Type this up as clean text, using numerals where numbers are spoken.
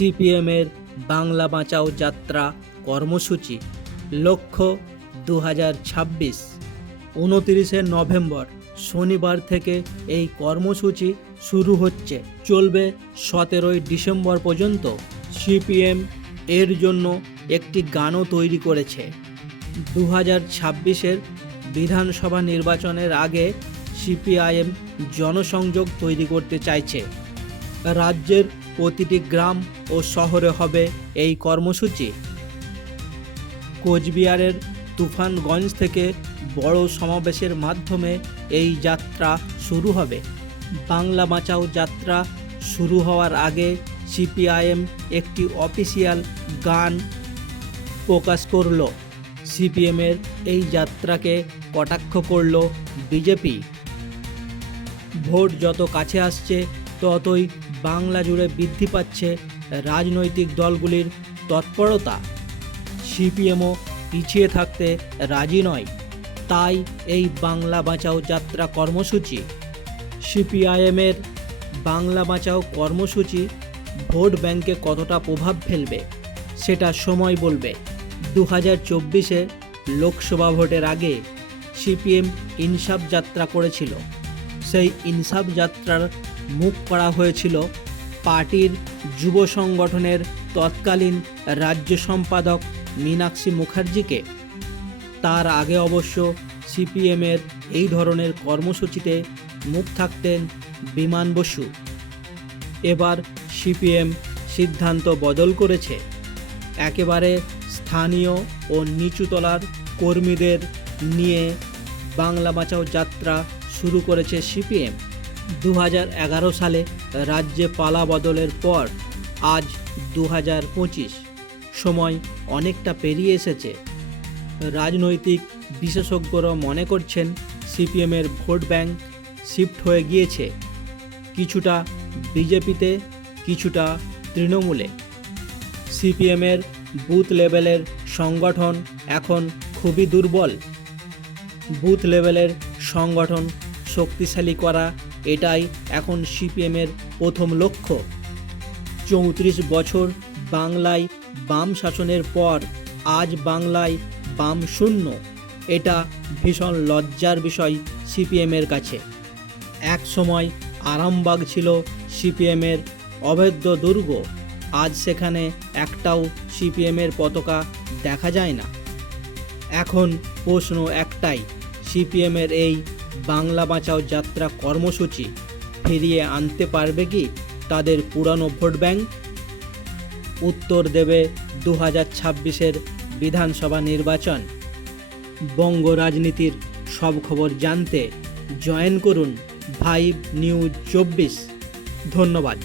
সিপিএমের বাংলা বাঁচাও যাত্রা কর্মসূচি লক্ষ্য 2026। 29 নভেম্বর শনিবার থেকে এই কর্মসূচি শুরু হচ্ছে, চলবে 17 ডিসেম্বর পর্যন্ত। সিপিএম এর জন্য একটি গানও তৈরি করেছে। 2026-এর বিধানসভা নির্বাচনের আগে সিপিআইএম জনসংযোগ তৈরি করতে চাইছে। রাজ্যের প্রতিটি গ্রাম ও শহরে হবে এই কর্মসূচি। কোচবিহারের তুফানগঞ্জ থেকে বড় সমাবেশের মাধ্যমে এই যাত্রা শুরু হবে। বাংলা বাঁচাও যাত্রা শুরু হওয়ার আগে সিপিআইএম একটি অফিসিয়াল গান প্রকাশ করল। সিপিএমের এই যাত্রাকে কটাক্ষ করল বিজেপি। ভোট যত কাছে আসছে ততই বাংলা জুড়ে বৃদ্ধি পাচ্ছে রাজনৈতিক দলগুলির তৎপরতা। সিপিএমও পিছিয়ে থাকতে রাজি নয়, তাই এই বাংলা বাঁচাও যাত্রা কর্মসূচি। সিপিআইএমের বাংলা বাঁচাও কর্মসূচি ভোট ব্যাংকে কতটা প্রভাব ফেলবে সেটা সময় বলবে। 2024-এ লোকসভা ভোটের আগে সিপিএম ইনসাফ যাত্রা করেছিল। সেই ইনসাফ যাত্রার মুখ করা হয়েছিল পার্টির যুব সংগঠনের তৎকালীন রাজ্য সম্পাদক মীনাক্ষী মুখার্জিকে। তার আগে অবশ্য সিপিএমের এই ধরনের কর্মসূচিতে মুখ থাকতেন বিমান বসু। এবার সিপিএম সিদ্ধান্ত বদল করেছে। একেবারে স্থানীয় ও নিচুতলার কর্মীদের নিয়ে বাংলা বাঁচাও যাত্রা শুরু করেছে সিপিএম। 2011 সালে রাজ্যে পালা বদলের পর আজ 2025, সময় অনেকটা পেরিয়ে এসেছে। রাজনৈতিক বিশেষজ্ঞরা মনে করছেন সিপিএমের ভোট ব্যাংক শিফট হয়ে গিয়েছে, কিছুটা বিজেপিতে, কিছুটা তৃণমূলে। সিপিএমের বুথ লেভেলের সংগঠন এখন খুবই দুর্বল। বুথ লেভেলের সংগঠন শক্তিশালী করা, এটাই এখন সিপিএমের প্রথম লক্ষ্য। 34 বছর বাংলায় বাম শাসনের পর আজ বাংলায় বাম শূন্য। এটা ভীষণ লজ্জার বিষয় সিপিএমের কাছে। এক সময় আরামবাগ ছিল সিপিএমের অভেদ্য দুর্গ, আজ সেখানে একটাও সিপিএমের পতাকা দেখা যায় না। এখন প্রশ্ন একটাই, সিপিএমের এই বাংলা বাঁচাও যাত্রা কর্মসূচি ফিরিয়ে আনতে পারবে কি তাদের পুরানো ভোট ব্যাংক? উত্তর দেবে 2026-এর বিধানসভা নির্বাচন। বঙ্গ রাজনীতির সব খবর জানতে জয়েন করুন ভাইব নিউজ 24। ধন্যবাদ।